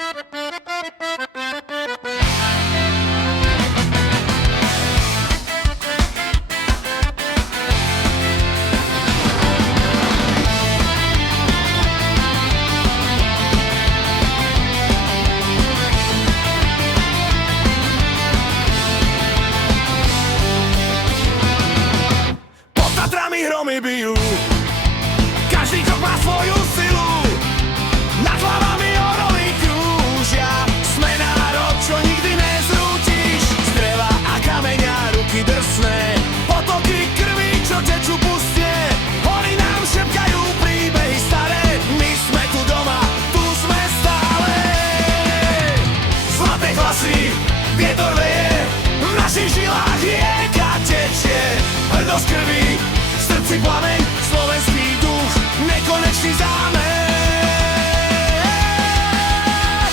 Pod Tatrami hromy bijú, každý krok má svoju silu. Nad hlavami orly krúžia, sme národ, čo nikdy nezrútiš. Z dreva a kameňa ruky drsné, potoky krvi, čo tečú pustne. Oni nám šepkajú príbehy staré, my sme tu doma, tu sme stále. Zlaté klasy, vietor veje, v našich žilách rieka tečie. Hrdosť krvi, v srdci plameň, slovenský duch, nekonečný zámer.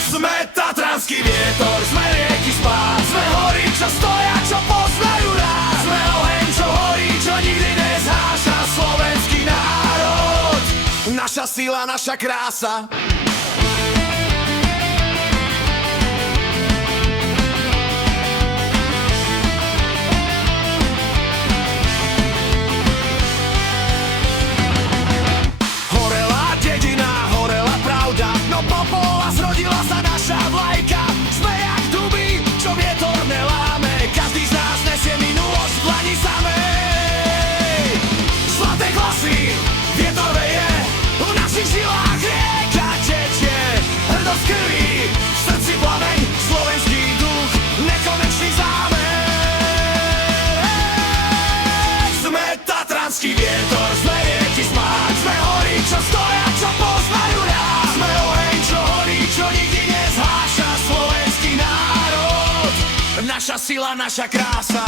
Sme tatranský vietor, sme rieky spád, sme hory, čo stoja, čo poznajú nás. Sme oheň, čo horí, čo nikdy nezháša slovenský národ. Naša sila, naša krása. Horela dedina, horela pravda, no popola zrodila sa naša vlajka. Sme jak duby, čo vietor neláme, každý z nás nesie minulosť v dlani samej. Zlaté klasy, vietor veje, v našich žilách rieka tečie. Hrdosť krvi, v srdci plameň, slovenský duch, nekonečný zámer. Sme tatranský vietor, sme rieky spád, sme hory, čo stoja, čo poznajú nás. Sme oheň, čo horí, čo nikdy nezháša slovenský národ. Naša sila, naša krása.